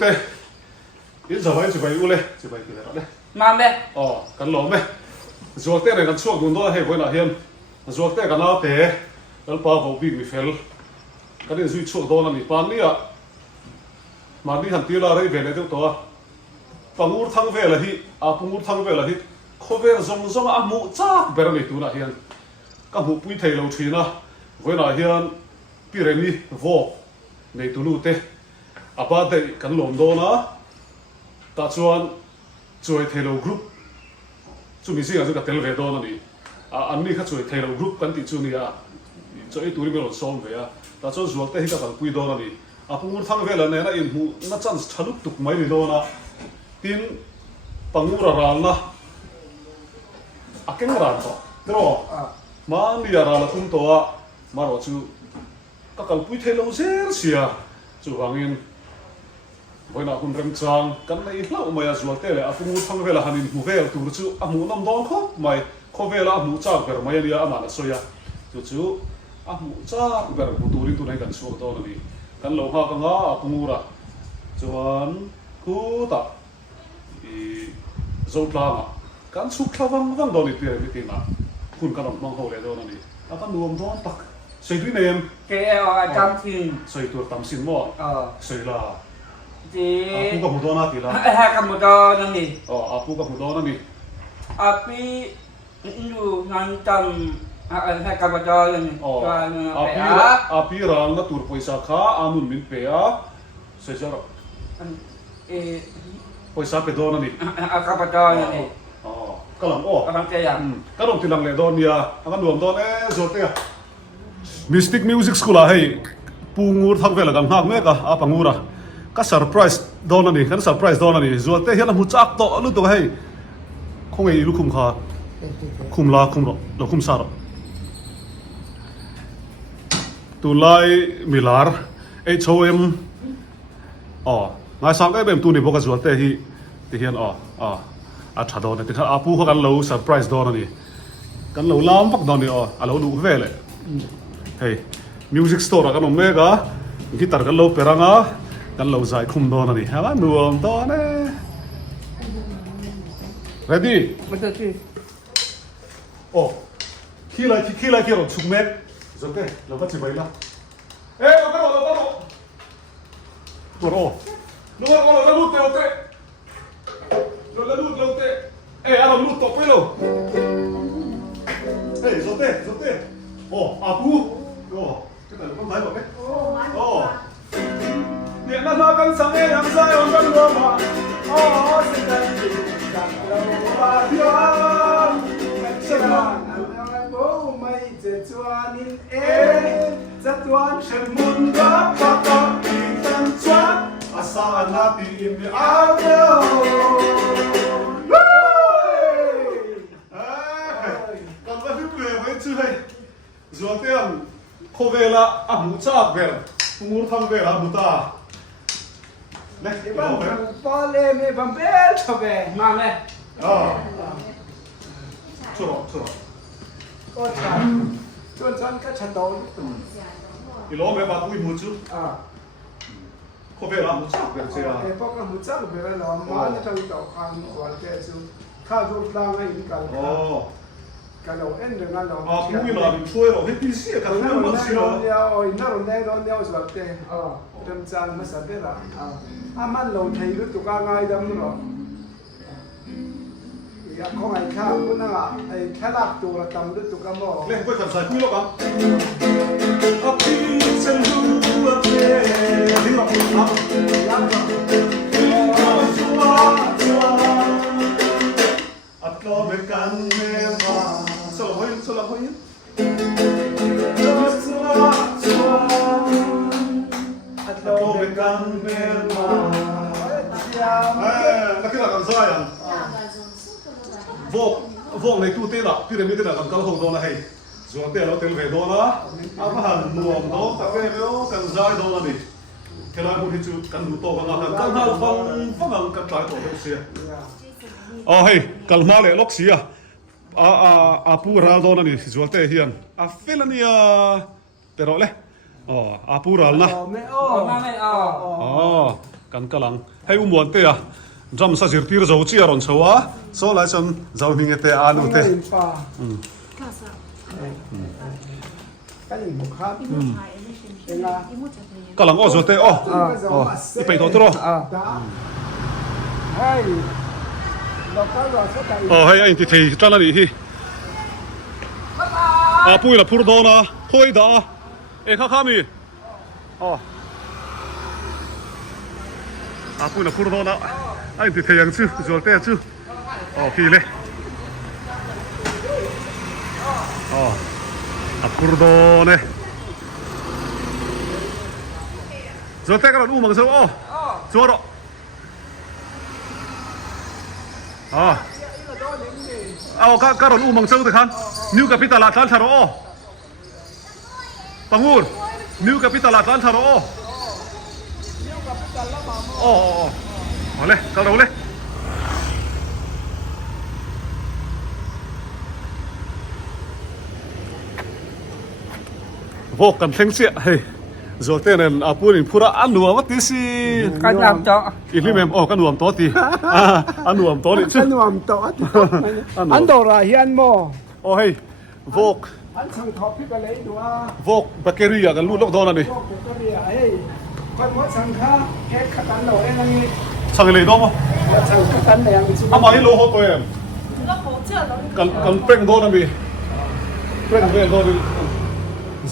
เตะอินสบายจะไปอุเลยจะไปกินอะไรเลยมาเบ้อ๋อกันหลอมไหมจวกเตะในกันช่วงดูนตัวให้ไว้หน่อยเฮียนจวกเตะกันเอาเตะแล้วปาเขาบิ๊กมีเฟลกันนี่ช่วงโดนนี่ปานนี่อ่ะมานี่ทันทีละได้เวลเลยตัวปังอูทั้งเวลที่ปังอูทั้งเวลที่เขาเวลส่งมูจ้าเบอร์นี่ตัวน่ะเฮียนก็หูปุ้ยเทเราทีนะไว้หน่อยเฮียนพี่เรนนี่วอในตัวนู้นเตะป้าเตะกันหลอมโดนนะตาชวนช่วยเทโลกรุ๊ปช่วยมีสิ่งอะไรก็เทโลเวดอนนี่อันนี้เขาช่วยเทโลกรุ๊ปกันติดช่วงนี้ช่วยตัวนี้ไม่หลงซ้อมไปตาชวนช่วยเตะให้กับปุ้ยโดนนี่พวกมันทั้งเวลาเนี่ยนะอินหูน่าจะฉลุตุกไม่ได้โดนนะทีนปังอูรารันนะเก่งรันต่อเดี๋ยวมานี่รันละคุ้มตัวมาเราจูก็กัลปุ้ยเทโลเสียจูฟังอินวันนั้นคุณเริ่มจังกันในเล่าไม่จะจวดเตะเลยพวกมันทั้งเวลาหันหูเวลตัวจูหมูน้ำดองเขาไม่เขาเวลาหมูจ้าเกิดไม่เนี่ยมาละสอยจูหมูจ้าเกิดบุตรีตัวไหนกันชัวร์ตัวนี้กันเราหากันง่าปุงระจวนกูตาโจทย์ลามากันสุขลาวังโดนอีกเรื่องที่น่ะคุณกันน้องเขาเลยโดนนี่กันรวมโดนตักใส่ด้วยเนมKL อาจารย์สิงใส่ตัวตำสินมั่วใส่ละจีปูกับหมูโดนน่ะทีละกับหมูโดนนั่นนี่ปูกับหมูโดนนั่นนี่พี่อยู่งานจำกับหมูโดนนั่นนี่พี่รังนะตัวปุยสักข้ามุนมินเปียเสียจระปุยสักเป็ดโดนนั่นนี่กับหมูโดนนั่นนี่กำลังกำลังใจยังก็ลงที่หลังเลยโดนเนี่ยกันรวมโดนโจทย์เนี่ยMystic Music School ให้ปูงูทั้งเวลากันหักเมกะปังงูระก็เซอร์ไพรส์โดนนี่กันเซอร์ไพรส์โดนนี่จวดเตะเห็นแล้วมุจักโตลุตัวให้คงไอ้ลูกคุมขาคุมลาคุมรอคุมซาร์ตัวไล่มิลาร์HOMนายสังเกตเป็นตัวนี้บอกกันจวดเตะที่เห็นชัดโดนนี่ที่เขาปูเขากันเราเซอร์ไพรส์โดนนี่กันเราล้อมปักโดนนี่เราดูเวลเลยเฮ้ยมิวสิกสโตร์กันน้องเมกะกีตาร์กันเราเปรังกันเราใจคุมโดนนี่ฮะมันดูอันโตนะ ready ไม่ใช่ที่ขี้ไรเราชุกเม็ดจบเต้เราก็จะไปละเราก็ตัวเราลูดเตะเราลูดเตะเราลูดตกไปเลยจบเต้ปูก็แต่ต้องถ่ายแบบนี้เนี่ยนั่นเรากันสังเกตยังใจอ่อนกันรัวมาสิ่งใดจากเราว่าเดียวเชื่อเราไม่จะจวนจะจวนฉันมุนรับปากอีกตั้งชัดอาสาหน้าที่มีอาเดียวกันว่าที่เปลี่ยนไว้ชื่อให้จวนเตียนโคเวล่าหมูจ้าเบลปูงูทำเวลาหมูตาเล็กบ้านปอเล่ไม่บังเบลชอบเองมาไหมชัวร์ก็ฉันจวนฉันก็ฉันโดนอีล้อไม่บาดอุ้ยมูจูโคเวล่าหมูจ้าเบลเสียพวกเราหมูจ้าเบลเรามาจะทำต่อความหวานแก่ซูข้าวทุกร้านให้อินกันกันเราเอ็นเรื่องนั้นเราปูอีล้อเป็นช่วยเราให้พี่เสียกันไม่หมดเสียน่ารุนแรงสวัสดีเริ่มจานมาสับเปล่ามันเราไทยรู้ตัวง่ายดำหรออยากของไอ้ข้าวคุณน่ะไอ้แค่ลักตัวละตำรู้ตัวกันบ่เล่นไปขันใส่คุยหรอครับพี่จะรู้ว่าเธอนี่เราพูดนะรักอัตโนมัติกันเมื่อมาสลับหอยอัตโนมัติกันเมื่อมานักกีฬากันซ้ายอ่ะวงในตู้เต้ละพี่เรมิดนะกันก็คงโดนให้ส่วนเต้เราเต้เวโดนะผ่านรวมโดนตะเกียบกันซ้ายโดนนี่แค่เราพูดที่จุดกันดูโตกันกันมาฟังกันหลายตัวเสียเฮ้ยกันมาเลยล็อกเสียปูราโดนนี่ส่วนเต้เฮียนฟิลนี่เตโรเลยปูราลนะมาไม่ กันกำลังให้มวนเตะจำสัจตีร์จะจี้อารอนชัวโซลาจันจะมีเตะอานุเตะ cái gì một khác กำลังอ้อจะเตะอ้อนี่ไปต่อตัว đã hayเราก็รอสักใจ อ๋อให้ไอ้ที่ที่จันนี่ปุ้ยละพูดโดนะพูดด่าข้ามีอ๋อปุ้ยละพูดโดนะไอ้ที่ที่ยังชื่อจะเตะชื่ออ๋อพี่เลยอ๋อพูดโดนะจะเตะกันอู้มังเซออ๋อชัวร์อ๋อเอาการอนอู้มังเซอร์กันนิวกับพิตาลาทันชาโร่ปังอูรนิวกับพิตาลาทันชาโร่อ๋อเอาเลยกันเราเลยโวกันเพ่งเสียเฮ้ยจอเต้นอาปูนิพูดอันนัววัดที่สิ cái làm cho อีกนิดเมมกันนัวมโตตีอันนัวมโตนี่ anh làm tốt anh đồ là hiền mò โอ้เฮ้ยโวก anh sang thọพี่ก็เลยดูว่า โวกแบคทีเรียกันรูดล็อกดาวน์นี่ พวกผมก็เรียกไอ้คนว่าสังฆาแค่ขัดอันเราเองนี่ สั่งเลยน้องมั้ง สังฆาตันแดงสุด อามาให้โลหะตัวเองกันเปร่งโดนนะมีเปร่งโดน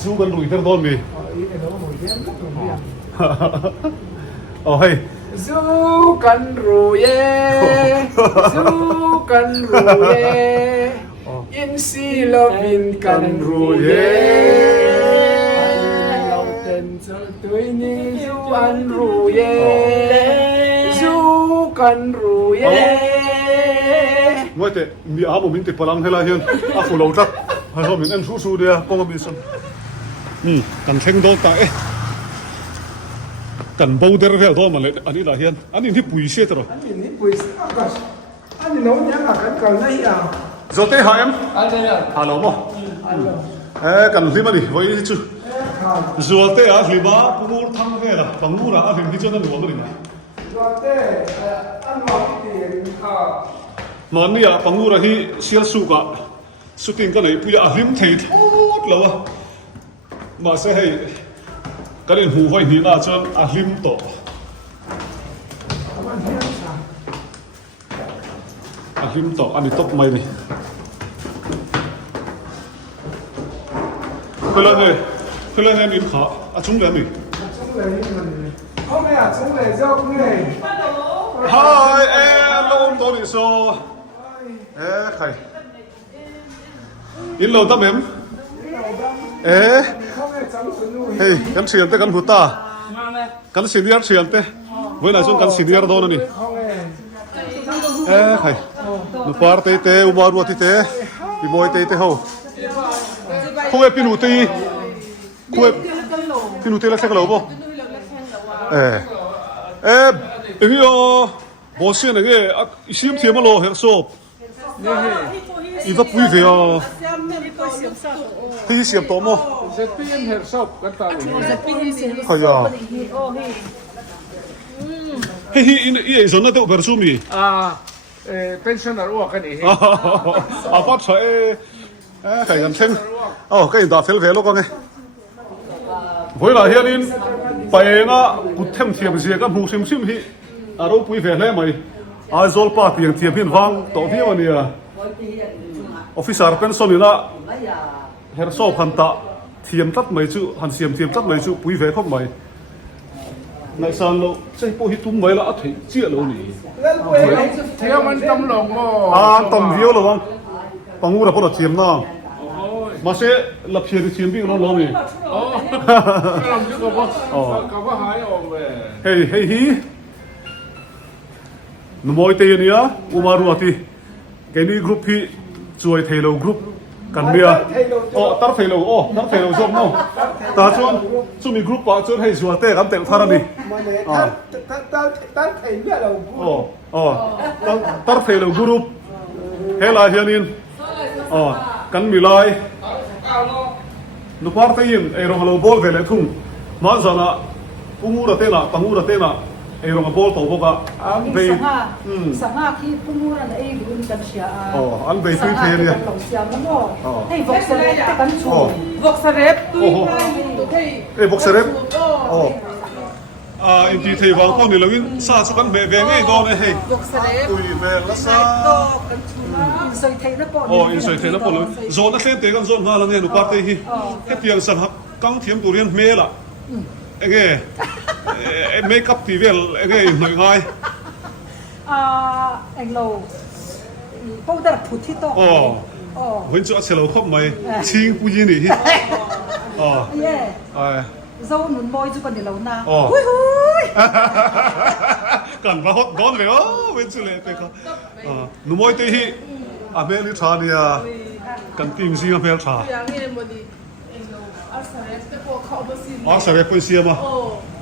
สู้กันรุ่ยเท่าโดนมี อีกแล้วหมดเรื่องก็ตัวเรียง โอ้เฮ้ย สู้กันรู้เย่สู้กันรู้เย่อินซีลวินกันรู้เย่เราเต้นจะตัวนี้สู้กันรู้เย่สู้กันรู้เย่ เมื่อแต่มีอาบุมินติดพลังให้ละเฮียนอาฟูเหลาจัดให้เขาเหมือนอันสู้เดียกองมีสันนี่กันเพ่งโดนตายกันบูเดอร์เวลโดนมาเลยอันนี้ละเฮียนอันนี้ที่ปุ๋ยเสียตลอด อันนี้ปุ้ยก็อันนี้น้องยังอ่ะกันก่อนนะอ่ะ จะเตะหาเอ็ม anh đây là ฮัลโหลมั้ง อันนี้ กันลิมาดิไว้จู่ จะเตะลิมาปูมูร์ทั้งเวลาปังมูร์ลิมที่จะนั่งหัวมันนี่ ตัวเต้อันว่าที่เห็น มันนี่ปังมูร์ที่เชียร์สุกะสุดที่กันเลยปุยลิมเททแล้ววะมาเสียให้กันเล่นหูไว้นี่น่าจะลิมโต มันเห็นจ้ะ ลิมโตอันนี้ตบไม่นี่คืออะไรเนี่ยมีขาจุ่มเลยมั้ย 中雷มัน后面啊中雷叫中雷 Hi, lộn tôi đi số. Khai. In lâu tâm em. 后面长孙路 Hey, kan siyan te kan huta. mà này Kan senior siyan te. Với lại chúng kan senior đó nè. 后面 Khai. Nó par te te, umaru ati te. Bi boy te te ho. Không em pinu te. Không em pinu te la thek lo bo. Em yo. Bossian này cái sim thiêm mà lo hết sộp. Ý ta bùi về à. Thì xiêm tổ mò. sẽ tiên hết sốc cái tàu Hay à. Hey, ý ấy nó đâu phải số mi. à pensioner uống cái này À, bắt chạy. Cái nhân thêm. Cái đã phèn về lúc con nghe. Với là hiện in phải ngã cút thêm thiêm gì cái mù sim hi. À đâu bùi về này mày. À zol pa tiếng thiêm hin vang tổ vi mà nè. Officer pension nè. Her so phan ta thiêm tắt mày chú, han xiêm thiêm tắt mày chú bùi về không mày. Này sang lâu, chơi bộ hít tung mày là thấy chia lâu nè. theo mình tâm lòng mà À tầm viêu là không? Bằng ngu là có là thiêm nào. Mà sẽ lập hiền thì thiêm bị nó lo nè. làm chứ có hái ổn về Hey hi. Nó môi tê nè, umaru ati. Cái này group hi, chuối thầy lâu group. Cần bia. Tar thầy lâu zoom no. Ta chuan, chu mi group pa chuan hey chuối tê kam tel thara ni. mà để ta thấy biết là Tar thầy lâu group. Hey la hianin. Kan mi lai. Nó par tê yin, ai rong lâu bol về lại thùng. Mà zana, umura tê na, pangura tê na. ไอ้โรงกระโปรงตัวพวกอะเบย์ สังหารที่พุ่งรันไอ้รุ่นกันเชีย อ๋ออันเบย์ฟิเทเนี่ย หลงเสียมันก็ให้วอกเสร็จกันชูวอกเสร็จตุ้ยไป เอ้บอกเสร็จอ๋ออินทีเทวางพวกนี้เราวินซาสุกันเบย์เบย์ไม่โดนเลยเฮ้ วอกเสร็จ ตุยเบย์ละซา กันชูอินสอยเทนปอน อ๋ออินสวยเทนะปลุโซนนั่นเล่นเตะกันโซนมาแล้วเนี่ยหนูปาร์ตี้เฮ็ดเตียงสันหักกังเทียมตัวเรียนเมล่ะเอ้ยเมคอัพทีเวลเอ้ยหน่อยง่าย เอ็งเราพวกแต่ผุดที่โต อ๋อเห็นจุดเฉลิมครบไหมชิงผู้หญิงนี่อ๋อ เย่ ไอ้ เราหนุนบอยจุกันเดี๋ยวเราหน้า อ๋อ หุ้ยหุ้ย กันมาฮอตดอนเลยอ๋อเว้นจุเลยเตะเขาหนูมวยเตะฮีอเมริกาเนี่ยกันทีมซิงอเมริกา อย่างนี้มันดีอาสาเรสก็พอเขาบสิน อ๋อสเปคเป็นเสียมา โอ้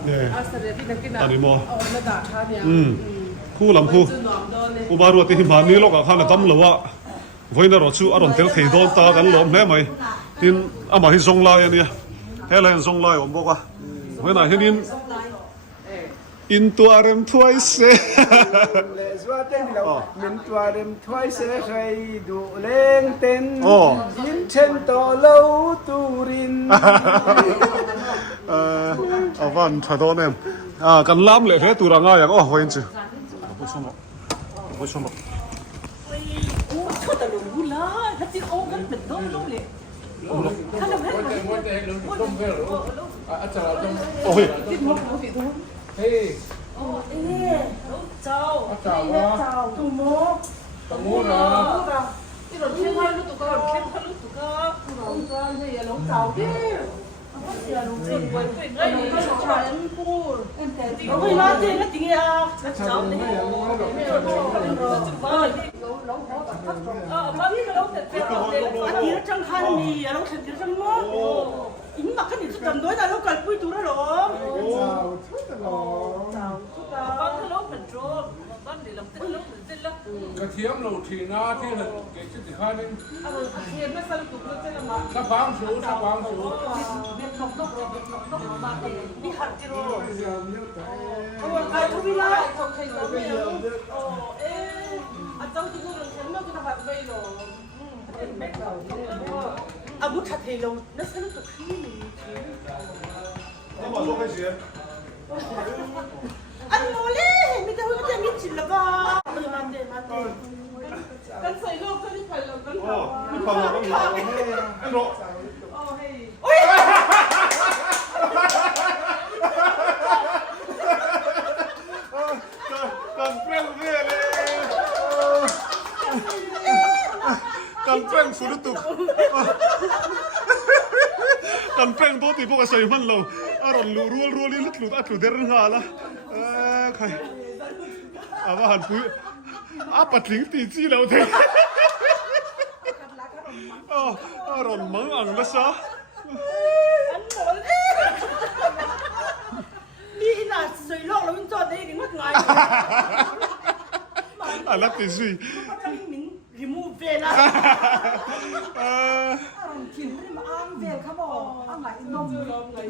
เนี่ย อาสาเรสที่นักกิน อันนี้มั้ง เอาหน้าตาท่าเนี่ย คู่ลำคู่ จุดหนอมโดนเลย อุบารุติหิมานนี้โลกข้างนั้นตั้มเลยว่าวันนั้นเราชูอารมณ์เตลเทโดนตากันล้มแน่ไหมที่อามาที่ทรงลายเนี่ยเฮเลนทรงลายผมบอกว่าวันนั้นที่นี่อินตัวเริ่มถ้วยเซ่ เลยสวัสดีเรามินตัวเดิมถ้วยเสียใครดูเล่งเต้นยินเช่นต่อเล่าตูริน เอาวันถ่ายโดนเนี่ยกันล้ำเลยเฮ้ตัวง่ายอย่างโอ้เว้นจือผู้ชมผู้ชม โอ้ชอบแต่หลุดบุญละถ้าที่โอ้กันเป็นต้นลูกเลยถ้าเราให้มัน โอ้ย ที่มุกมุกที่มุก เฮ้ย โอ้เอ๊ะเจ้า เจ้าวะ เจ้าตุ้มมุก ตะมูนะ ที่เราเชื่อว่าลูกตุ๊กตาเข้มข้นลูกตุ๊กตาเราจะเนี่ยหลงเจ้าดิเสียหลงเจ้าป่วยป่วยเอ้ยก็ฉันพูดเราไม่มาเจอแล้วจริงอ่ะเจ้าเนี่ยไม่รู้จุดบ้านเราพักที่เราแต่อันนี้จังคันมีเราเสร็จจังมั้งอินมาคันนี้จำด้วยแต่เราเกิดปุ้ยตัวเรา กระเทียมเราทีหน้าที่เห็นเกจิติข้านี่สะพางสูสะพางสู อาวุธทัดเทลนั่นสนุกที่นี่ ต้องมาลงให้เสีย อันโมเล่ไม่ได้ว่าจะมีจิตละบ้ามาเตมาเต กันใส่โลกที่ผ่านเรากัน โอ้ไม่ฟังเราต้องมีไอ้โร โอ้ย กันเปรี้ยงเรื่อยเลยกันเปรี้ยงสุดตุกกันเปรี้ยงตัวตีพวกใส่มันเราอารมณ์รัวลิ้นหลุดอัดหลุดเดินหาละใครว่าหันปุ้ยปัดลิงตีจี้เราเถอะอารมณ์มังอังนะซะ อันโมเล่นี่น่ะสวยโลกแล้วมันจอดได้ยังไง อันตีซี่ จะมีมินรีมูฟเวล่ะกินไม่มาอ้างเวลเขาบอกอ้างไหนนม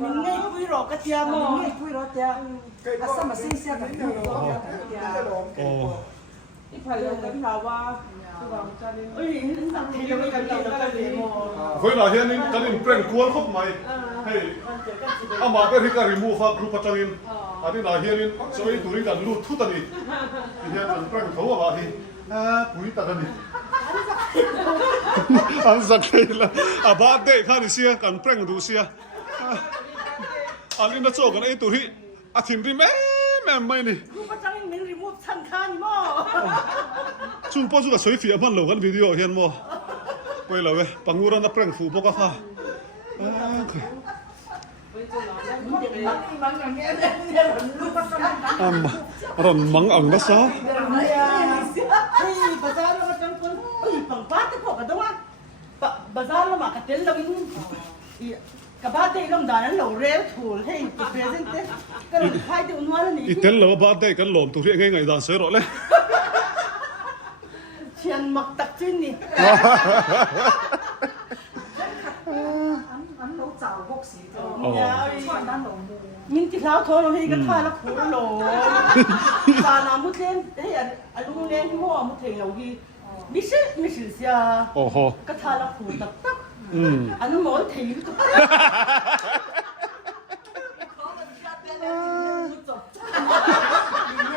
มินง่ายคุยหรอกกระเทียมง่ายคุยหรอกเทียมกระซ้ำมาซิ่งเสียกับพี่ โอ้ ที่ผ่านเรากันถามว่าเอ้ยสักทีเราไม่กันเรากันเลย เฮ้ยเราเห็นนี่กันนี่เปรี้ยงกวนครบไหมเฮ้ยเอามาเป็นที่การรีมูฟกรุ๊ปปัจจุบันอันนี้เราเห็นนี่ช่วยตัวนี้กันรูดทุกตันนี่ที่เห็นกันเปรี้ยงเขาว่าที่ปุ๋ยตัดนี่อันสักทีละบาดเด็กข้านี่เสียกันเปรี้ยงดูเสียอันนี้น่าโจกันไอ้ตัวที่อาทิตย์ที่แม่ไม่นี่ รูปจังมินรีมูฟทันคันมั้ง chung po chu ka soi fi aman lo kan video hian mo koi lo we panguran na prank fu po ka kha ron mang ang na sa เฮ้ยบาซาร์เราจังคนปังป้าที่พวกกันด้วยบาซาร์เรามากระเต็นเราอินกับบ้านที่เราด่านั้นเราเร็วถูกให้เปลี่ยนเต้ก็เราขายที่อุ่นวันนี้ i tel lo ba dai kan lom tu ri ngai ngai dan se ro le เชียนมักตักจิ้นนี่อันเราเจ้าพวกสีทองช่วยนั่นหลงมู มินที่เราโทรเราให้กันท่าละขู่ละโหลตาน้ำมุดเล่นเฮ้ยอันลุงเล่นที่มั่วมุดเถียงเราที่ไม่ใช่เสีย โอ้โห ก็ท่าละขู่ตักอันนั้นหมอถีบก็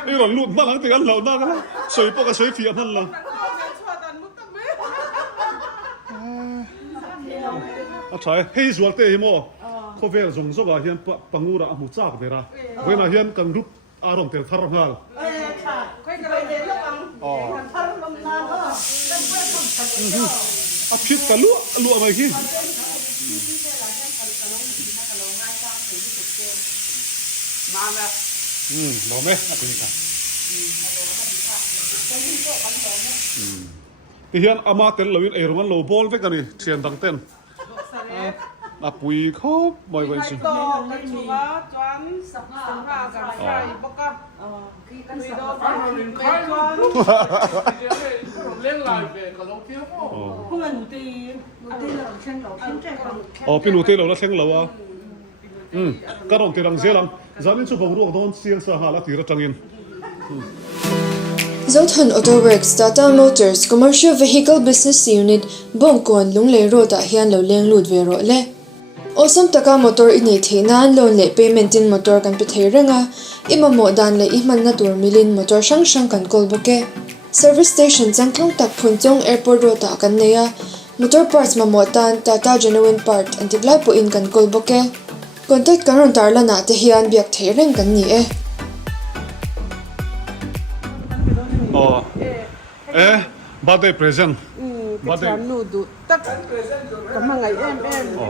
นี่หล่อนลุดมาหลังจากนั้นเราหน้ากันแล้วสวยปกติสวยเฟียนั่นเลย啊，才黑说的什么？可别从这个先帮我啦，木扎的啦，为那先跟入阿龙的他让他。 เอ้ยค่ะค่อยจะไปเรียนระวังท่าลมนานก็ต้องไปทำกันเยอะ 啊，皮个路อะไรขี้？ มาแบบ 老咩？啊，对个。ที่เฮียนอามาเต้นเราวินเอร์มันโลบอลไปกันนี่เชียนตังเต้นอาปุยเขาบ่อยๆสิ โตกันชัวจวนสัมภากันใช่ปะก็คุยโดนไปจวน เล่นลายเบรกกับเราเที่ยว พวกมันหนูตีเราเช่นใจฟัง อ๋อพี่หนูเต้นเราละเช่งเราอ่ะก็ต้องเต้นดังเสียงจานิชุบรู้ว่าโดนเสียงสหละที่ระจังอิน Zothon Autoworks Tata Motors Commercial Vehicle Business Unit Bongkon Lunglei Road a hian lo leng lut ve ro le Osam taka motor ini thenan loan le payment in motor kan pe thei renga imamo dan le ihman na tur milin motor sang sang kan kol boke service station changklong tak phunchong airport road a kan neya motor parts mamo tan Tata Genuine Part antiglai po in kan kol boke contact karon tarlana te hian biak thei reng kan ni e อ๋อบัตรเพรสเซนต์ ก็จะนูดูตักก็มังไง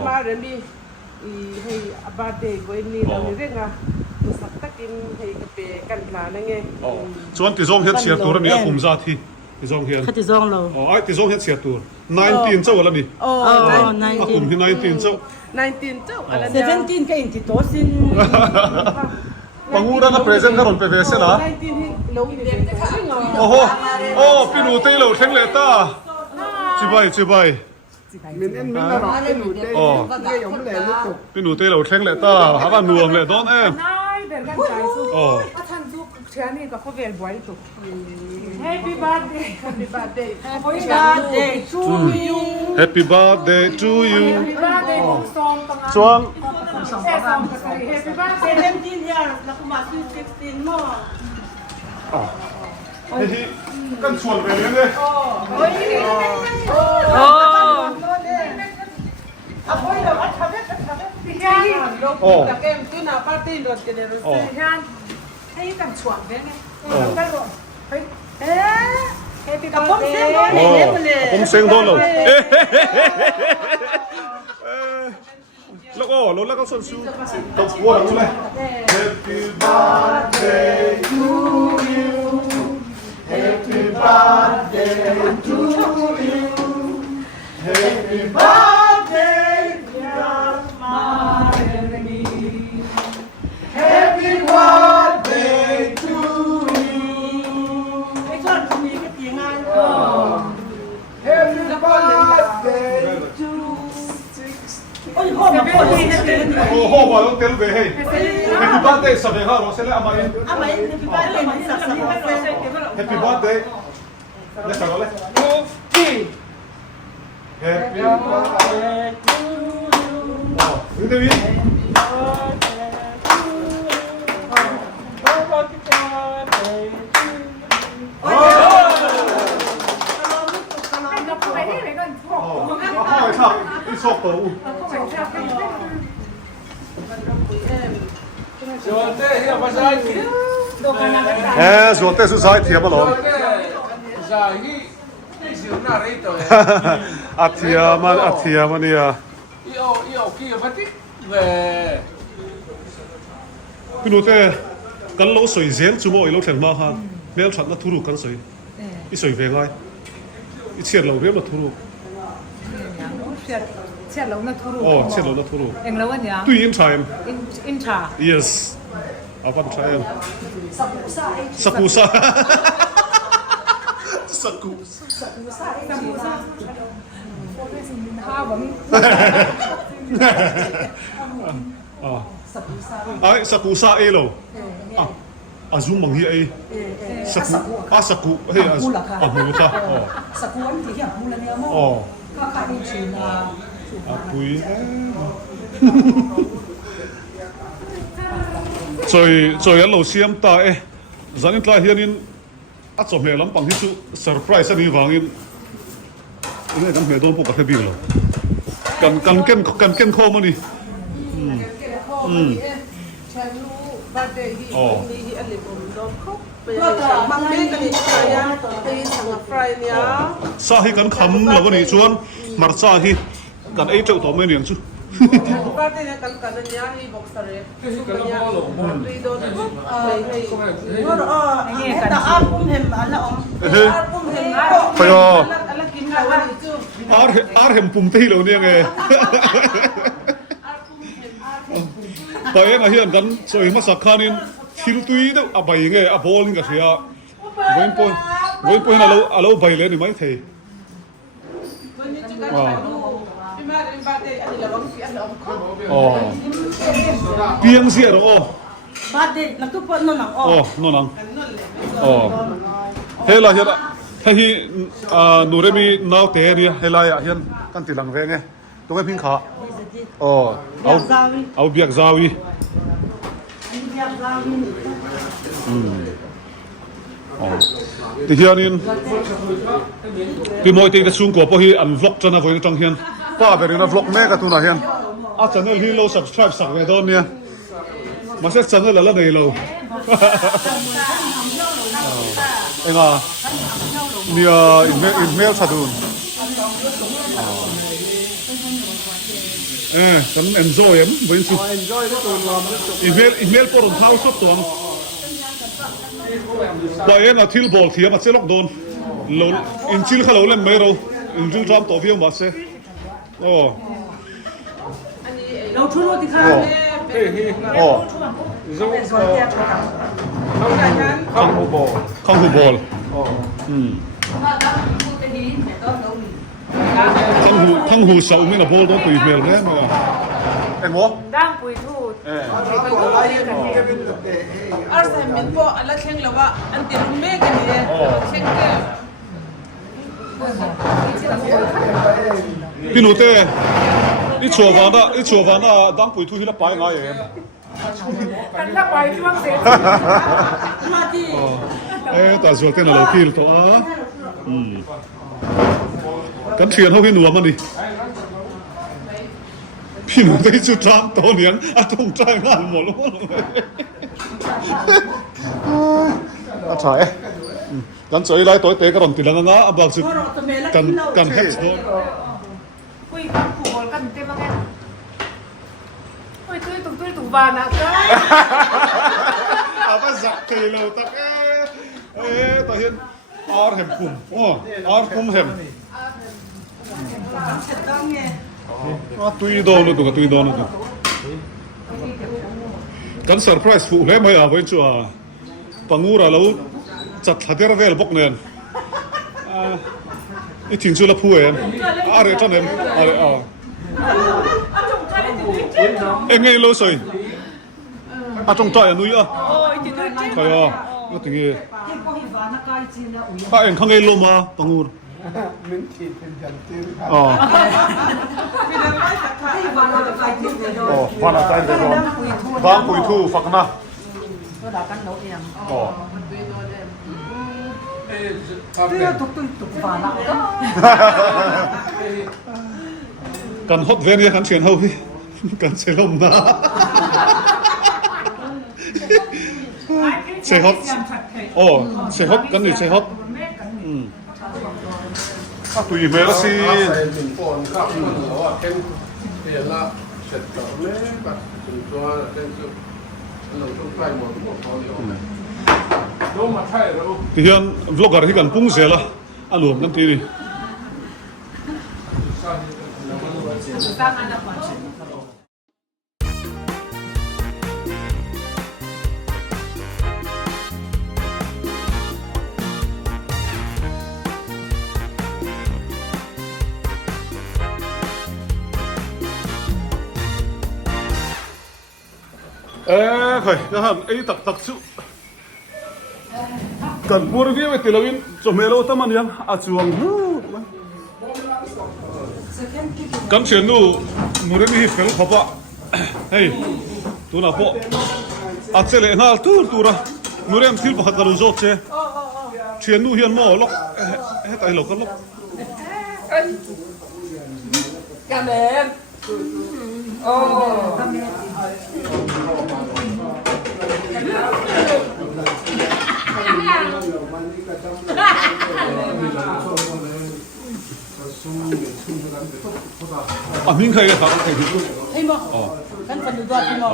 มาเรมีให้บาดเดย์วันนี้เราเรื่องอ่ะสักตักกินให้กับเปกันปลานั่นไง ส่วนที่ส่งเฮ็ดเสียตัวนี่คุมซาทีที่ส่งเฮ็ด เขาจะซองเรา อ๋อไอ้ที่ส่งเฮ็ดเสียตัว19เจ้าแล้วนี่ โอ้ คุมที่19เจ้า 19เจ้าอะไร 17ก็อินที่โตสิน ปังอูนั่นเพรสเซนต์ก็รอนไปเวสละ 19ลงเด็ก โอ้โหโอ้พี่หนูเต้เราเท่งเลต้าจีบาย mình em mình là nó cái nụ tê cái giống lẻ lúc tục พี่หนูเต้เราเท่งเลต้าหาบ้านนวมเลยโดนเอ็ม เดินกันใจสู้ อ๋อ ก็ท่านสู้เชื่อนี่ก็เขาเวียนบ่อยสุด Happy birthday Happy birthday Happy birthday to you Happy birthday to you Happy birthday ของซองตรงนั้น ช่วง แค่ซองก็ใส่ Happy birthday 17 years แล้วก็มาซื้อ16 more ไอ้ที่กันชวนไปเลยเนี่ย โอ้ยเอาไปเดี๋ยวอัดทำให้พี่แก้มเราจะเกมตู้หน้าปาร์ตี้รถกันเลยรู้สึกยันให้กันชวนเนี่ยไปรถเฮ้ยHappy กับผมเซ็งโดน โอ้ เลยเลย ผมเซ็งโดนเลยแล้วก็รถแล้วก็ส้นสูงตบหัวหลังเลย Happy birthday to you Happy birthday to you Happy birthday dear Marley Happy birthday to you ไอ้ชอนมีก็ตีงาน Happy birthday to โอ้ยพ่อมาพ่อดีนะเกิน โอ้โหมาต้องเต้นไปให้ Happy birthday สับเลยครับเราเสร็จแล้วเอามาเอง อ่ะไม่พี่บ้านเลยมันสักๆ Happy birthday แล้วสั่งอะไร Happy birthday to you นี่เดี๋ยวนี้เข้าไปชอบที่ชอบตัวอุ้มส่วนเต้สุดท้ายเทียบมาหรออัดเทียมันเนี่ยพี่นุ้เต้กันเราสวยเสียงจู่โม่เราแข่งมาฮะแม่ฉันน่ะทุรุกันสวยอีสวยเวงไงอีเชียร์เราเรียกมาทุรุ เช็ดแล้วนะทุรุ อ๋อเชียร์เราน่ะทุรุ เองแล้ววันนี้ ตุยอินไทม์ อินทรา yes เอาฟังใช่ยังสกูซ่าสกูซ่า ข้าวผม อ๋อ ai sakusa elo azum mangi ai saku he amuka Sakuan dia bulan ni mo. oh Kakak ni Cina. apui choi lo siam ta zanin tla hianin a chom he lam pang hi chu surprise ani wangin ine kan me don pu ka the bil lo kan ken kho mani oh sa hi kan kham lo ni chuan marcha hi kan ei teu to me niang chu payo ar hem pum te lo niang e pa eng a hian kan choi ma sakhanin thil tui de a bai nge a bol nga ria voin po alo bai le ni mai thei oh piang sia ro Bade nak tu pun nonang. oh no nang oh hela hian hi nuremi nau te ni hela ya hian kan tilang ve nge tungai phing kha oh au biak zawi thì hiện in cái mọi tình xuống của hi ăn vlog cho nó với trong hiền pa về nó vlog mẹ cả tu nào hiền channel hi lâu subscribe sạc về đó nha mà sẽ channel là này lâu anh à nia email sao đun kan enjoy em với chú email por un thao sốt tuang đại em là thiêu bol thì mà sẽ lóc đồn lâu in chill khá lâu lên mấy đâu in chill tram tổ phiêu mà sẽ Đâu chú luôn thì khá. không hù bol thằng hù sầu mới là bol đó tùy mèo đấy mà em ngó Đang bùi thu. Arsa min po ala khen lawa anti rumme ka ni khen ke. pinute ít chùa vàng đó đang bùi thu hi là bài ngay em Kan la pai ti wang se. Mati. ta zual tên là lâu kia to kan thiền hau hi nuam ani pinute chu tram to niang a thong trai ngan mo lo a chai kan choi lai toy te ka ron tilang nga abak chu kan het do Ui kan ku bol kan te mang. Ui tu ba na ka. apa zak te lo tak ta hian ar hem kum ar kum hem tui do no tu kan surprise fu le mai a voi chu a pangura lo chat thader vel bok nen i thing chu la phu em are tan em are engei lo soi a tong tai nui a kaya nó tingi em khang ei lo ma pangur Pana tay de don. Dang pui thu fakna. Kan hot ven ya kan chen ho hi. Kan selom na. Che hot. Che hot kan ni che hot. Tùy mẹ là si mình còn các nó là thêm tiền là sẽ trở nên và chúng tôi là thêm sự nó không phải một khó điều đâu mà thay đâu thì hiện vlogger thì cần pung là ăn uống năm tí đi khởi cái hàng ấy tắc tắc chú cần mua cái về tiền lâu in cho mẹ lâu tâm anh em à chuồng cắm chuyện nu mua cái gì phải không ạ hey tu nào po à chơi lại nào tu ra mua em xíu bạc cái rốt chứ chuyện nu hiền mỏ lóc hết tay lóc cái lóc Cảm ơn. à mình khai cái thằng khai cái Hey mo. Kan panudot mo.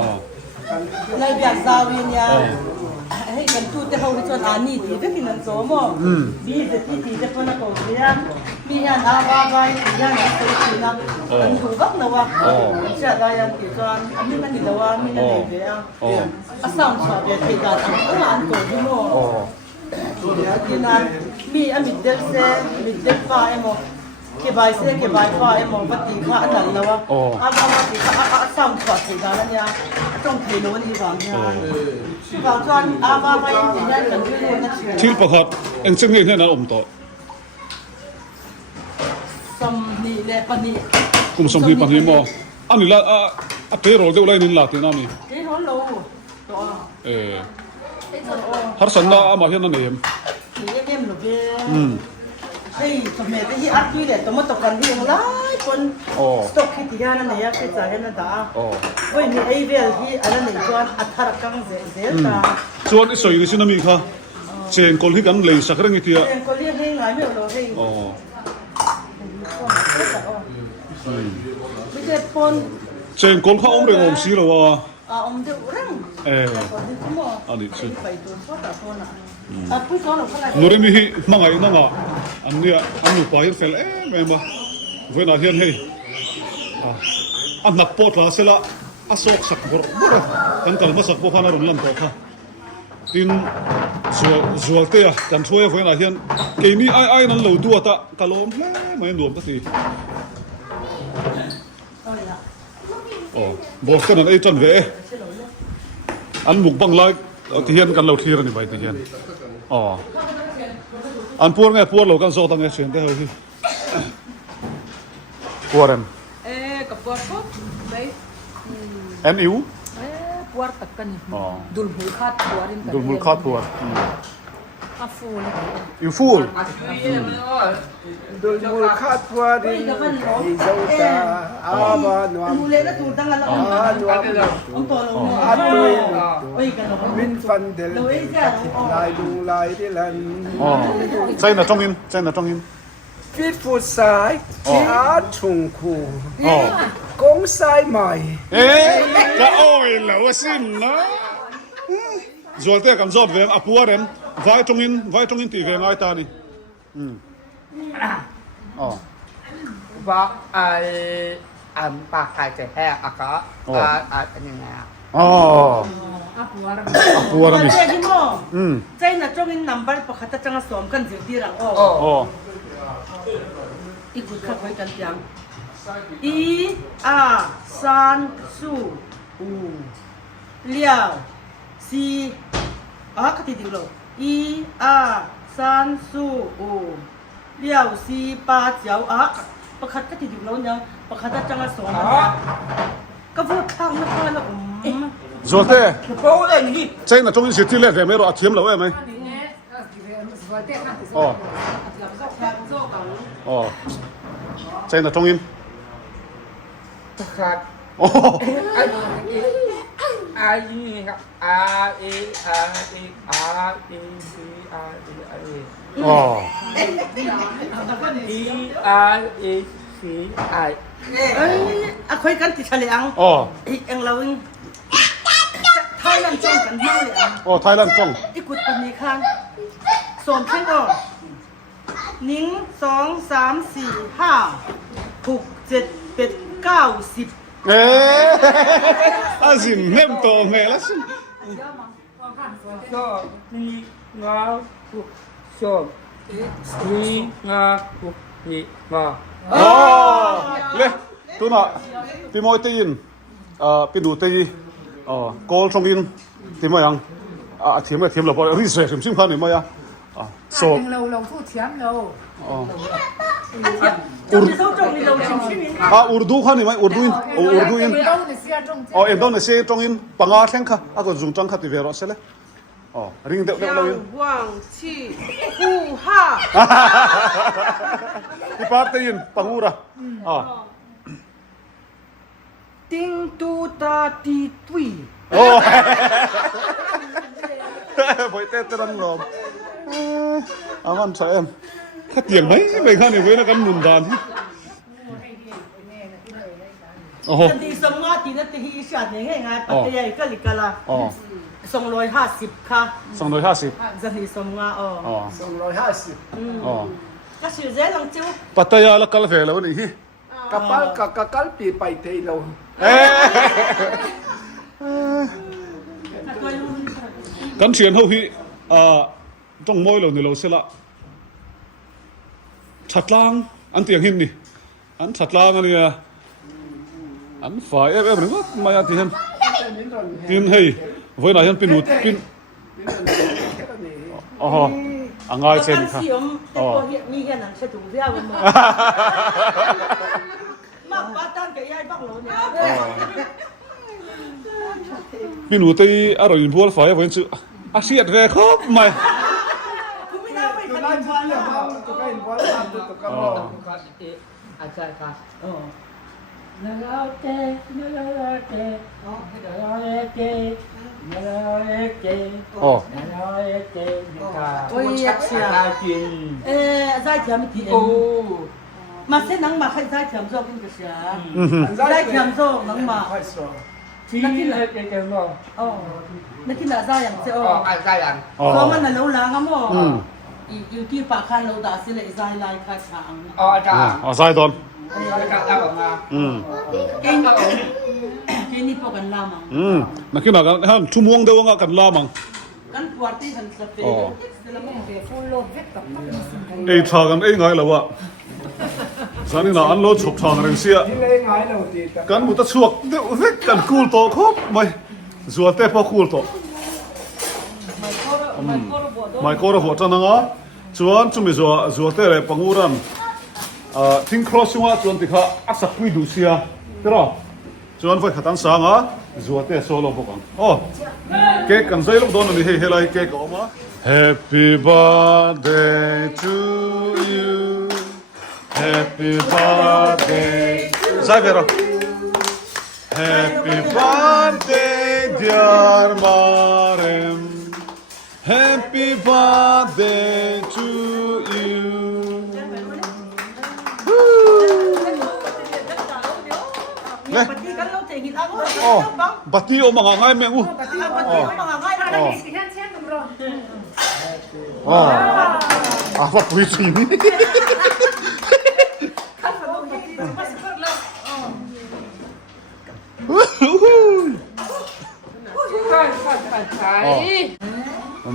Lai biak zawin ya. Hey kan tu te hau chon ani ti ve kinan zo mo. Bi ve ti te pona ko ya. Mi yan awa bai yan na ko ti na. Kan hu gak na wa. Cha da yan ti chon ami man ni da wa mi na ni ve ya. Asam cha be te ga an an ko di mo. Kinan mi ami del se mi del fa emo. Ke bai se ke bai fa emo pati kha an la wa. Ama ti kha asam cha ti ga na ya. Trong thầy lối đi vào nhà vào cho anh ba bay thì ra cần cái luôn nó chuyện thiếu bạc hạt anh xem hiện nay ổn tội xong đi lẹ phần đi cùng xong thì bằng gì mà anh là à thế rồi đâu lại nên là thế nào mi cái nó lâu đó har sanna mà hiện nay em thì em được cái đây tụi mẹ cái gì ăn tuy lẹ tụi mất tập cần đi lại con stock khi thì ra này cái trả cái nó đã vậy thì ai về thì anh này cho anh thà căng dễ ta chuan cái sợi cái xin mi kha chen kol hi kan lei sak reng ti a có liên hệ ngay mới được hay bây giờ con chen kol kha om reng om si lo wa ông được răng ani chu phải tuần thoát cả con ạ cuối con là con lại nori mi hi mangai na nga an nia an nu pa hi fel em ma ve na hian hei an nak pot la sela asok sak bor kan kal ma sak bo khana ron lam to kha tin zual te kan thoi ve na hian ke ni ai nan lo tu ta kalom hle mai nuam ta ti bo kan an ei chan ve an muk bang lai ti hian kan lo thir ani bai ti hian an pur nge pur lo kan zo ta nge chen te ho hi puaren kapur ko bay en iu puar takkan dul mul khat puarin kan dul mul khat puar aful iu full Dul mul khat pua di zauta aba nuam mulai dah tu dah lah ông to lo atui oi kan lo min fan del lai dung lai di lan sai na trong in fit food sai chia chung khu gong sai mai ka oi lo sin na zual te kan job veng a puaren vai trong in ti ve ngai ta ni Và anh ba khai chạy hè à có anh như nào puaren ni Jadi mo, saya nak congin number pakata canga som kan jadi rang ikut kat kau kan tiang. I A san su u liao si kati dulu. I A san su u liao si pa jiao pakat kati dulu nya pakata canga som. Kau khang nak kau nak zual te Bố là gì? sai na trong in se ti le ve me ro a thiam lo em ai sai na trong in Khát ai gì gặp A E A E A E C A E A E C I aku kan tidak liang. Yang lain Thailand trong kan mau liang. Thailand trong Ikut pernikahan. Som chen ko. 1 2 3 4 5 6 7 8 9 10. azim nem to me la sin cho đi ngã cuộc sống đi ngã cuộc đi ngã le tu na pi moi te in pi du te โกลตรงอินที่มายังทีมเราพอรีเสิร์ชทีมข้างนี่มายังโซ lâu thu chém lâu 就你手中的楼进去呢。อุรดูข้างนี่ไหมอุรดูอินอุรดูอิน đâu là xe trong เอ็นต้องเนี่ยเสียตรงอินปังอาแข่งค่ะก็จุงจังค่ะที่เวรสเลยริงเด็กเราอิน 望气呼哈， ที่ปาร์ตี้อินปังอูระ叮嘟哒滴对， โอ้ไปเต้นรันลมมันใช่เอ็มถ้าเตียงไหมไม่ข้างนี่ไว้แล้วกันหนุนดานโอ้โห 这里送我的那第一下呢，哎，把这一个里个啦，送150卡， 250这里送我哦， 250ก็是这样就。 ปัตยาละกัลเฟลแล้วนี่ kapal kakakal pi pai tei lo กันเชียนเท่าที่ต้องมอยเราในเราเสียละชัดล่างอันเตียงหินนี่อันชัดล่างอันนี้อันฝ่ายหรือว่ามาอย่างที่เห็นกินให้ไว้ไหนเห็นปินหุดปินอ๋ออ่างไงเช่นค่ะมีแค่นั้นใช่ถูกเรียกว่ามั้งมาป้าตั้งแต่ย้ายบ้านเราเนี่ย ปินหุดที่อร่อยบัวฝ่ายไว้ชื่ออาเซียนแรกครับไม่ คุณไม่น่าไป to ทำ nan งาน ji แล้ ya ว ma to kai bol sam to kam lo อาจารย์ค่ะ อ๋อ 我也是啊，在前面提哦，嘛是能嘛可以在前做跟个啥，在前做能嘛， 快说ที่เก่งมาก 哦，那听到咋样子 อ๋อ 哦， อาจารย์ อ๋อ 所以那老人啊么，有几把看老大是来在来开场， อ๋ออาจารย์ อ๋อใช่ตอน อาจารย์เอาออกมา 给你给你不跟拉嘛， นักกินอะไรกันชั่วโมงเดียวกันลามัง 跟国地很是非，是了么？ ไอ้ทากันไอ้ไงล่ะวะสันนี่นะอันโลชบทางเรื่องเสีย ti le ngai lo ti ta กันมุตะชวกเดี๋ยวเวกกันคูลโตครบไม่จวดแต่พอคูลโตไม่ก็ระหัวจันงะจวนจุ่มจวดแต่เลยปังอุรันทิ้งครอสว่าจวนติดข้าอัศกุยดูเสียเท่าจวนไฟขัดอันสางะจวดแต่โซโล่พวกกันโอ้เค้กกันใจลูกโดนนี่เฮลัยเค้กออกมา Happy birthday to you Happy birthday ใช่ไหมล่ะ Happy birthday dear Marim Happy birthday to you เนี่ยปฏิกันเราเจหินเอา อ๋อบัตรที่เอามาง่ายแมงอู ปฏิเอามาง่ายได้ อ๋อว่าปุ๋ยสีนี่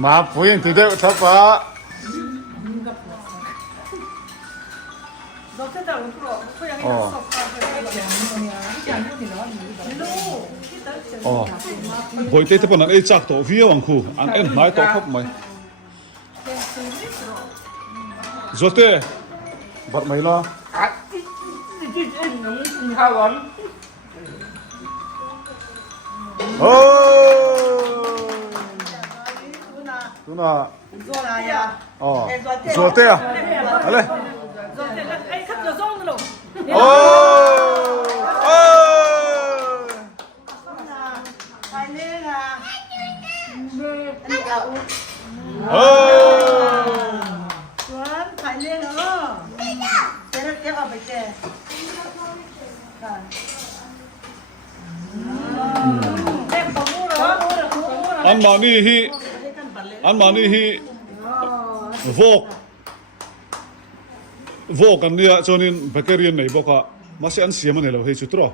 มาปุ๋ยที่เดียวชับปะ เราจะจับลูกหล่อเขายังไม่สอบการเรียนอ๋อปุ๋ยเตะที่ปนันไอ้จักรโตวิววังคูอันเอ็นหมายโตครบไหมจดเตะบัดไหมล่ะ ข้าวหวาน โอ้ดูน่ะ 做哪呀？ อ๋อจดเตะอะไร 哎，看着装的喽。 โอ้โอ้ 海莲啊，你啊， โอ้ 转海莲哦，这个这个不接。อันมานี่ฮีอันมานี่ฮีโวกันเนี่ยจนินเบเกอรี่ไหนบอกว่ามาเสียอันเสียมันเนี่ยเราให้ชุดรอ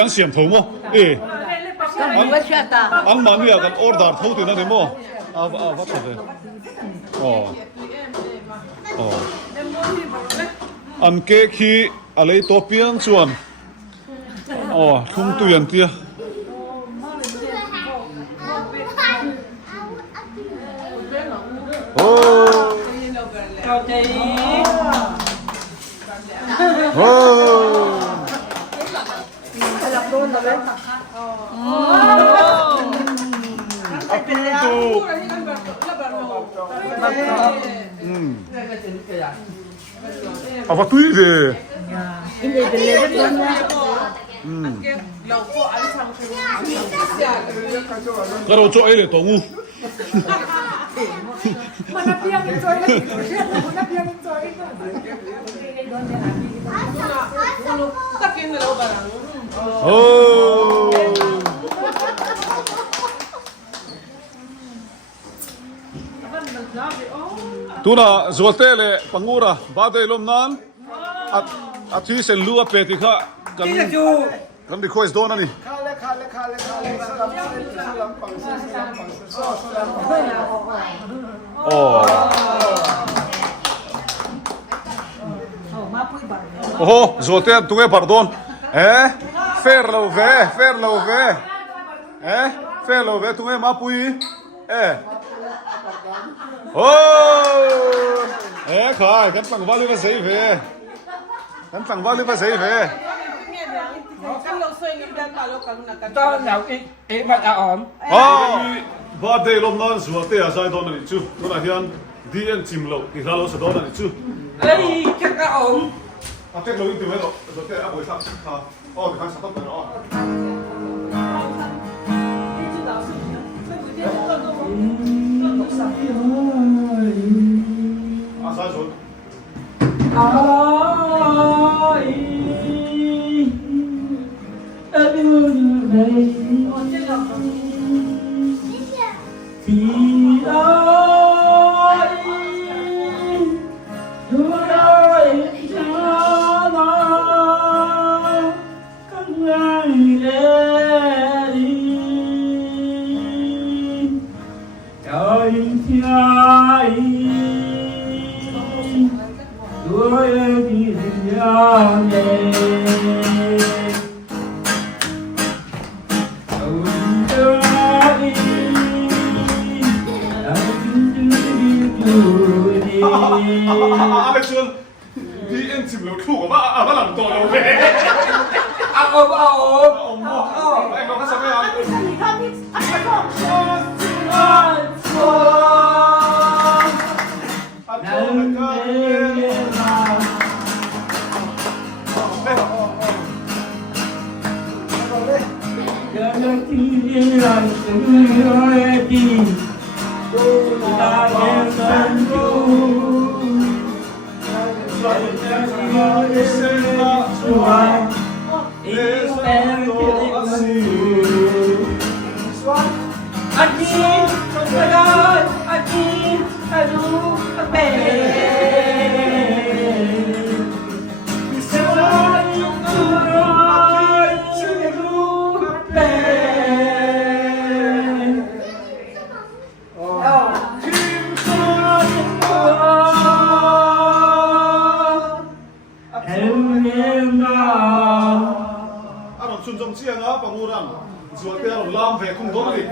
อันเสียมถงมั้งอันมานี่กันออเดอร์เท่าที่นั่นเองมั้งวัดสุดเลยอันเค้กฮีอะไรตัวเปียงชวนทุ่มตุยันเตีย cao chị โอ้ เอาไปตุ้ยเลย ก็เราจ่อยเลยตัวงู Tapi yang lalu barang. โอ้ tu na zolte le pangura ba de lom nan at thi sen lu a pe ti kha kan kan di khois don ani Kale salam pang so oh zolte tu e pardon fer lo ve fer lo ve tu e ma pui khai kan tlang vali va sei ve kan tlang vali va sei ve Kan lo soy ng biyan palo kan nakan. to nào ý mà ta ổn ba de lom nan zolte a sai don ani chu tu na hian dn chim lo ki halo sa don ani chu ấy chắc ta ổn a tek lo in tu me lo zolte a boi sa kha ki kan sa to no a sai zo a chuan dn chim lo thu ba a ba lam to lo ve ôm om mo ai ma ka sa me a chun jong chiang a panguran zolte a lam ve khung don ni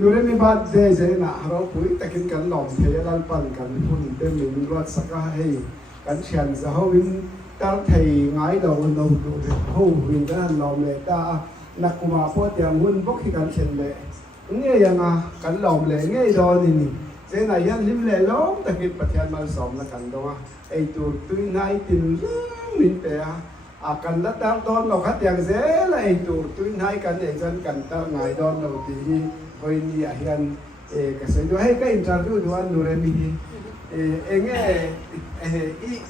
นูเรมีบาดเดย์เจน่ะเราคุยแต่กินกันหลอมเทกันปั่นกันพุ่นเต็มมินรัดสักให้กันเชียนจะเขาวินตั้งไทยง่ายเราเราดูเขาวินกันหลอมเลยตานักกุมาพูดอย่างหุ่นพวกที่กันเชียนเลยเนี่ยยังอ่ะกันหลอมเลยเนี่ยดอนนี่เจน่ะยันลิ้มเลยล้อมแต่กินปัจจัยมันสอมละกันตรงอ่ะไอตัวตุ้ยนายตินมินเปะอากันละตั้งตอนเราคัดอย่างเสียละไอตัวตุ้ยนายกันเองกันตั้งง่ายดอนเราตีโอ้ยนี่อายันก็ใส่ด้วยให้ก็อินทร์ดูด้วยนูเรมีเอง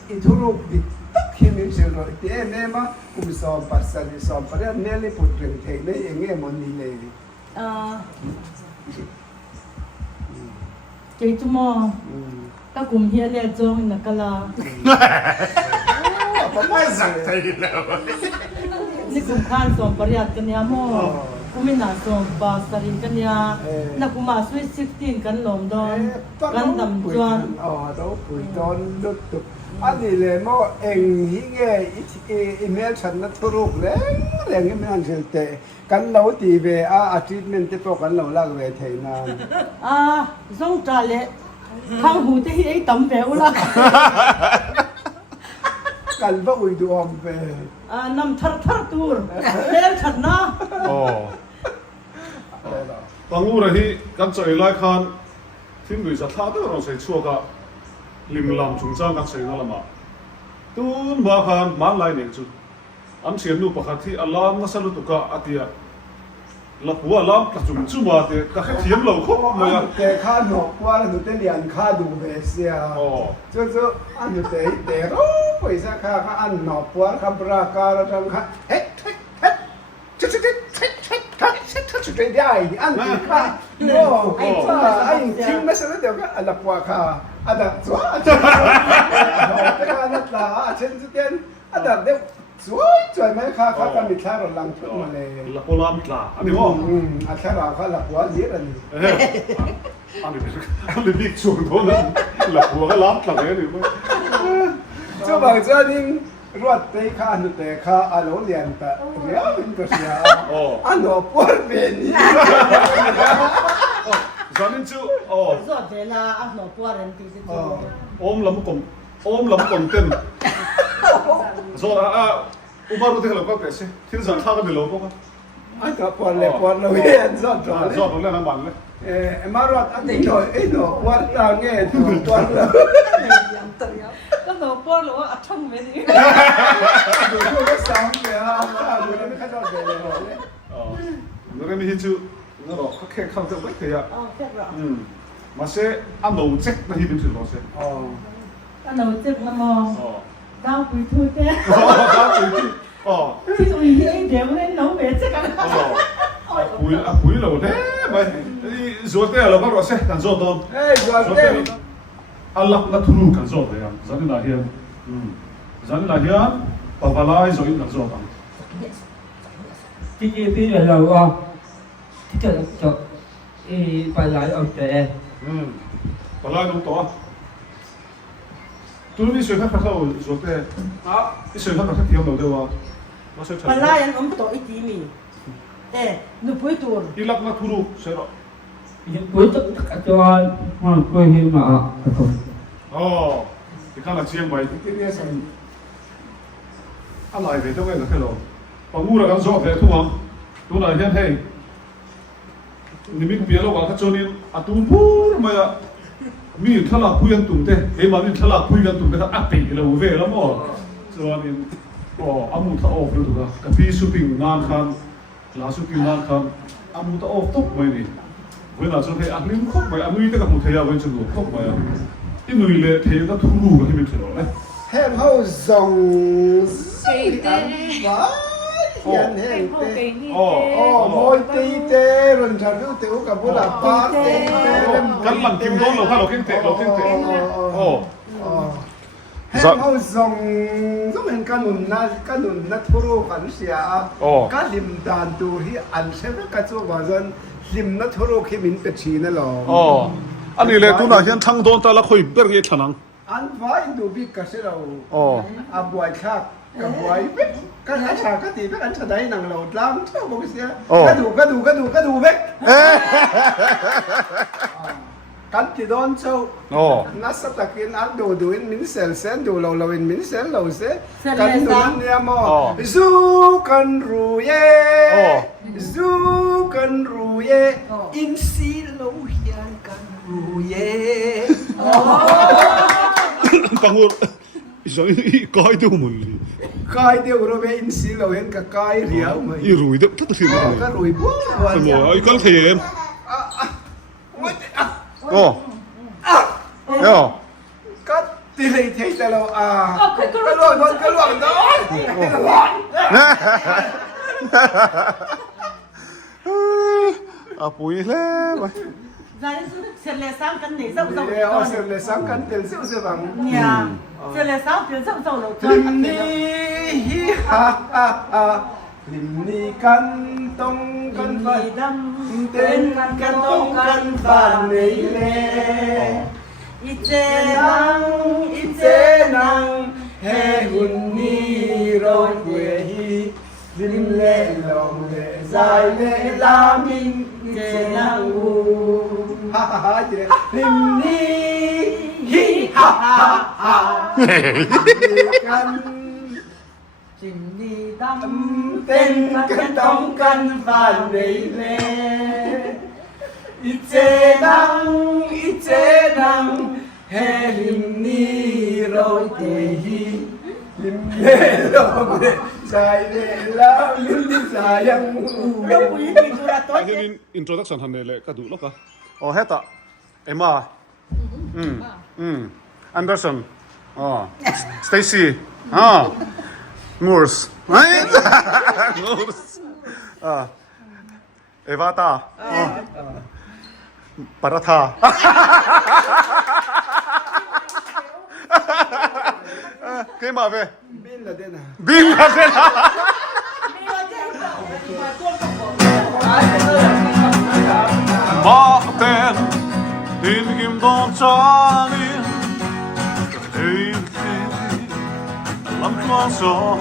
อีทุรุดิตักหิมิเชลล์ที่เนี่ยมาคุมสอบปัสสาวะสอบปะเนี่ยเนี่ยเลยพูดถึงเทคเนี่ยเองมันนี่เลย เจ้าหม้อก็กลุ่มเฮียเรียกจงนักละ ผมไม่สั่งใจแล้ว นี่กลุ่มข้านส่งปริยัติกันเนี่ยหม้อกูไม่น่าส่งปาสริกันเนี่ยนักกูมาสวิต16กันหลอมดอนกันดำจวน เราคุยตอนลุดตุกอันนี้เลยมั่วเองฮิเงอีเมลฉันนัทรุกเลยเรื่องนี้ไม่อันเชื่อแต่กันเราตีเวอาทิตย์นึงที่พวกกันเราลักเวทีนาน ส่งจ่าเละข้างหูที่ไอ้ตำแปวละ กันว่าอุยดูอมเป น้ำทัดตูร์เลี้ยงฉันนะ อ๋อบางอูระที่กันใจไล่คันที่มือจะท้าตัวเราใช้ชั่วกะลิมลำจุงจ้างกันใช้นั่นละมาตูนมาคันมันไล่เนี่ยจุดอันเชียนนูปะคันที่อัลลามนัสลุตุกะอาทิยะลับหัวอัลลามตัดจุงจุมาเตะก็แค่เทียมเราเขาไม่อะ แต่ข้าหนกว่าหนูเตเลียนข้าดูเบสเซียจู่ๆอันหนูเตะรู้ไปสักข้าอันหนกว่าคำประกาศทางข้าเฮ้ชุดได้อันที่ข้าโอ้ไอ้ทิ้งไม่ใช่เดี๋ยวก็อันละกว่าข้าอันละสวยอันละแต่ข้านัดละเช่นสุดเด่นอันละเดี๋ยวสวยไหมข้าก็มีท่าหลังชุดมาเลย ลับหัวลามกล้าอันนี้ว่า อันแค่เราข้าละกว่าเยอะเลย อันนี้บิ๊กช่วงโน้นลับหัวก็ลามกล้าเลยนี่มั้ง 就把这里รวดไปข้าหนูแต่ข้าอาโลเลียนแต่เรียกเป็นก็เสียอันหนูปวดเป็นนี่ จานินจูอ๋อ สอดเวลาหนูปวดเรนตีสิโต อมลำกลมเต็มโซดาอุมารุที่เราก็เปสิที่สันท่ากันเดี๋ยวเราก็ อันก็ปวดเลยปวดเลยจอดจอด ชอบเราเล่นน้ำมันเลย มารวดอันนี้หนูปวดตาเงี้ยปวดเลย ก็หนูปวดหรือว่าอัดช่องเวที ดูก็ซ้ำเลยฮะดูแล้วไม่ค่อยชอบเลย อ๋อแล้วก็มีฮิจูนั่นหรอแค่คำเดียวไม่เคยอ่ะ แค่แบบ มาเซ่อันโน้เจ็กนะที่เป็นถึงเราเซ่ อ๋อ ก็หนูจึกละมองดาวปุยทูเต้ อ๋อ ที่สุดที่ไอ้เดี๋ยวเล่นน้องเวทกัน ปุยเราเนี่ยไปจวดเตะเราก็รอเซ่กันจวดตอน เฮ้ยจวดเต้ อัลลักนัทุรุกันจวดเลยอ่ะจันนี่ลาเฮียนปะปะลายจวดกันจวดกัน ที่เราว่าที่จะไปหลายเอาแต่ ปะลายน้องตัวตัวนี้ช่วยให้พระเขาจวดเตะช่วยให้พระเขาเที่ยวเราเดี๋ยวว่ามาช่วย ปลายันอมตัวอีทีมีหนูปุยตัว อีลักนัทุรุเซ่หรอ ปุ้ยตัวมันปุ้ยหิมะตัว อ๋อที่ข้างหลังเชียงใหม่ ที่นี่สิ อะไรเดี๋ยวต้องไปกับเราพองูเรากันจวดเตะทุ่งตัวไหนเห็นให้นี่มีเปียโลกอ่ะจนนี่อ่ะตุ้มพูดมาอ่ะมีทลากพูยันตุ้มเตะเฮ้ยมามีทลากพูยันตุ้มเตะอ่ะปีเราเวแล้วมั้งจนนี่อ๋ออามุตาออฟเลยถูกป่ะกับพี่สุปิงนานคันคลาสุปิงนานคันอามุตาออฟตกไปนี่เวลาจนให้อันนี้มันตกไปอันนี้แต่กับมุทยาเว้นจนตกไปอ่ะที่นู่นเลยเทก็ทุรูกันที่เป็นเท่าไหร่ แห้งเขาส่งสีอันว้ายันแห้งเต้ อ๋อ โมยตีเตรุนชาดูเตอุกับบุหรี่ปาเต กันหลังกิมโดนเราถ้าเราเก่งเตะเราเก่งเตะโอ้ แห้งเขาส่งก็เป็นกันุนนัทรูขันเสียก็ลิมดานตูที่อันเชฟก็จะว่าจนลิมนัทรูที่มินเป็ดชีนั่นหรอ อ๋ออันนี้เลยตัวน่ะเห็นทั้งโดนแต่ละคุยเบิร์กยี่ขนัง อันว่าอินดูบิกก็เสียเรา อ๋อ อาบวยชัก กับไว้ก็อาชาก็ตีเป็นอันฉะใดหนังเราล้างเท่าบอกเสีย โอ้ ก็ดูเว้ยกันที่โดนเจ้า โอ้ นัสตะกินอัดดูอินมินเซลเซนดูเราอินมินเซลเราเสกันดูนั่นเนี่ยมอซูกันรู้เย่ซูกันรู้เย่อินซีเราเฮียนกันรู้เย่ ปังงูอีสานอีก้อยเดียวมันเลย กายเดียวเราไปอินซีเราเห็นกับกายเรียวไหม อีรุ่ยเด็กทัดทีเลย ก็รู้ปุ๊บวัน สม นี้ องอีกคนเทียมโอ้โอ้ ก็ตีเลยเทแต่เราก็ลวกโดนก็ลวกโดน อ่ะปุ๋ยแล้วไป Giờ sẽ là sao cần để sâu sâu เดี๋ยวเสร็จเลยสามกันเต็มเสียวเสียบัง nhà sẽ là sao tiền sâu sâu đầu ลิมนี่ฮิฮ่าฮ่าฮ่าลิมนี่กันตรงกันไป Vì đâm เต้นกันตรงกันบ้านนี่แหละ ít chê nang ít chế nang he hun ni rồi quê hi lim lệ lòng lệ dài lệ la min chế nang u ha ha ha chế lim ni hi ha ha haกัน Trình đi đâm เต้นกันต้องกันบ้านนี่แหละอีเจนังอีเจนังเฮลิมนี่โรยเตฮีลิมเล่ลมเล่ใจเล่แล้วลิมที่สายังมู Đâu quý thì tôi là ไอ้ tốt ที่นี่อินโทรดักชั่นทันเลยก็ดูแล้วก็โอ้เฮตะเอ็มมาอันเดอร์สันอ๋อสเตซี่อ๋อมูร์สไม่มูร์สเอวาตาปาราธาเกมาเว้ บินละเดนะ บินมาเว้มาเป็นดินกิมดอนจานีเฮ้ยลำตัวสอง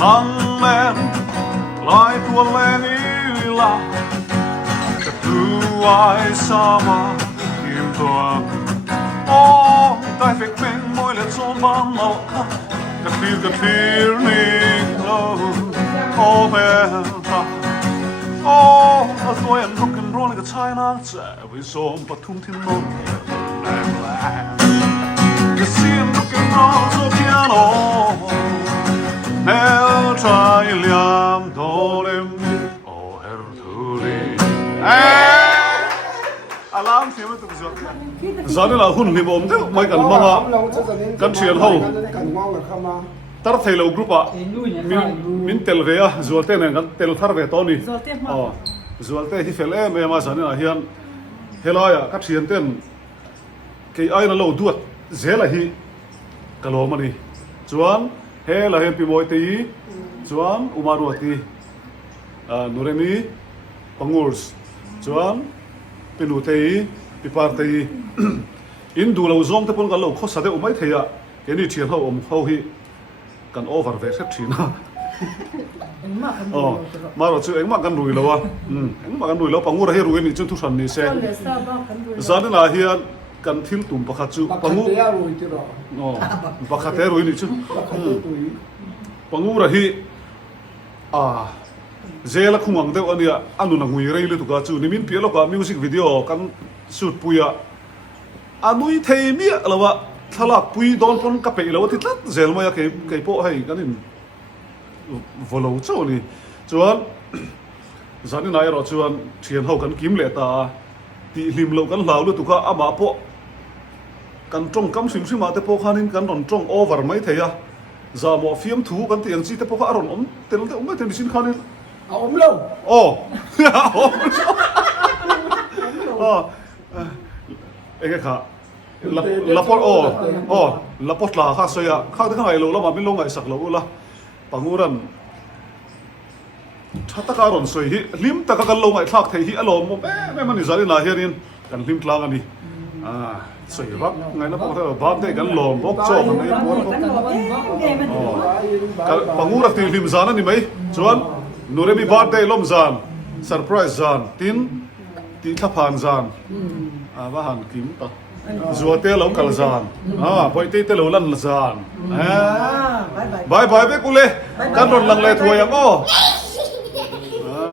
นั่งเล่นลายตัวเล่นอีลาจะดูไว้สมากิมตัวโอ้ได้เฟกเมงมวยเล็ดโซนบ้านเรากันทีนี่เราโอ้แม่ตาโอ้ตัวยันrock and roll กับชายนักแจ๋ววิสมปทุมที่นนท์แรงแรงจะเสียง rock and roll โซเปียโนแนวชายเลียมโดเรมิโอเฮร์ทูลีอารามเสียงมันตุ้งจอนี่เราหุ่นมีบ่มเด้อไม่กันมาละกันเชียร์เขา กันมองกับเข้ามา ตาร์เทลกรุ๊ปอ่ะมินเทลเวียจวลเต้นกันเทลทาร์เวตอนี่อ๋อจวลเต้ที่เฟลเมมาสันนี่เฮียนเฮลายกับเชียนเต้นเกี่ยไอ้นั่นเราดูดเจล่ะฮีกะโลมันนี่จวนเฮล่ะเฮนปีโมยตีจวนอุมารุตีนูเรมีปังงูสจวนปีนูตีปีปาร์ตีอินดูเราซองเตปนกันเราข้อสัตย์อุไม่เทียเห็นนี่เชียนเขาเขาฮีกันโอเวอร์เวสทีนะอ๋อมาเราชื่อเอ็งมากันรวยแล้ววะเอ็งมากันรวยแล้วปังงูเราให้รวยนี่จนทุกสันนี่เซ่ซาดินาเฮียกันทิลตุ่มปะคัดจูปังงู เดียวรู้ที่รอ อ๋อปะคัดเตรวยนี่จู ตุย ปังงูเราฮีเจล่ะคุ้งอังเดียวอันเนี้ยอันนู้นงุยเรย์เลยตุกาจูนี่มินเปียแล้วก็มิวสิกวิดีโอกันสุดปุยอะอันนู้นเทมีอะไรวะทลากปุยโดนปนกับไปแล้วที่ตัดเจลมาอยากให้โป้ให้กันนี่วอลล์เจ้านี่จวนสันนี่นายเราจวนเชียนเขากันกิมเลตาตีลิมเรากันลาวเลยตุกาอามาโป้กันจงกำสิมสิมาแต่โป้ขานินกันรอนจงโอเวอร์ไม่เทียจามอฟิมทูกันตีอันซีแต่โป้ขารอนอมเตลเตอไม่เตลสินขานิน เอาอมลง โอ้โอ้เอ็งค่ะla pot la pot la kha soya kha de ngai lo la ma bin lo ngai sak lo la panguran thata ka ron soi hi lim ta ka kal lo ngai thak thei hi alo mo me me mani zari na herin kan lim tlang ani สวยครับไงนะพวกเธอบ้านเด็กกันหลอมพวกโจมอะไรพวกปังงูรักตีลิมซานั่นนี่ไหมชวนนูเรมีบ้านเด็กล้มซานเซอร์ไพรส์ซานตินทับผ่านซานว่าหันกิมตัดจัวเตะเรากัลซานพอยเตะเราลันซานบายบายไปกูเลยกันรถลังเลทัวร์ยังอ้อ